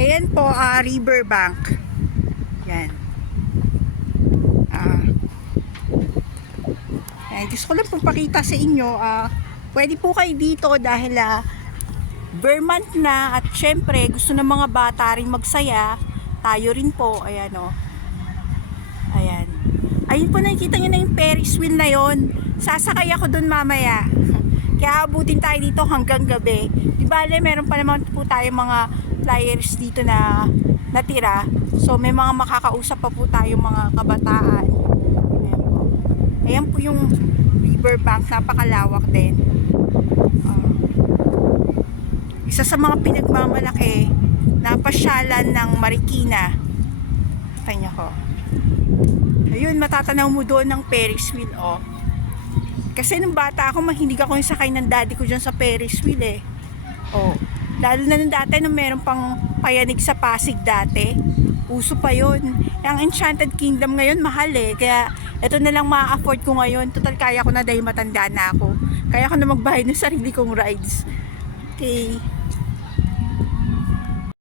Ayan po, riverbank. Yan. Gusto ko lang pong pakita sa inyo. Pwede po kayo dito dahil Vermont na at syempre gusto ng mga bata rin magsaya. Tayo rin po. Ayan o. Ayan. Ayun po, nakikita nyo na yung Ferris wheel na yon. Sasakay ako dun mamaya. Kaya abutin tayo dito hanggang gabi. Di bale, meron pa naman po tayo mga flyers dito na natira. So may mga makakausap pa po tayo mga kabataan. Ayan po. Ayan po yung riverbank, napakalawak din. Isa sa mga pinagmamalaki na pasyalan ng Marikina. Kanya ko. Ayun, matatanaw mo doon ng Ferris wheel, oh. Kasi nung bata ako, mahilig ako yung sakay ng daddy ko dyan sa Ferris wheel, eh. Oh. Lalo na nung dati, nung meron pang payanig sa Pasig dati. Uso pa yun. Ang Enchanted Kingdom ngayon, mahal, eh. Kaya, ito na lang ma-afford ko ngayon. Total, kaya ko na dahil matanda na ako. Kaya ko na magbayad ng sarili kong rides. Okay.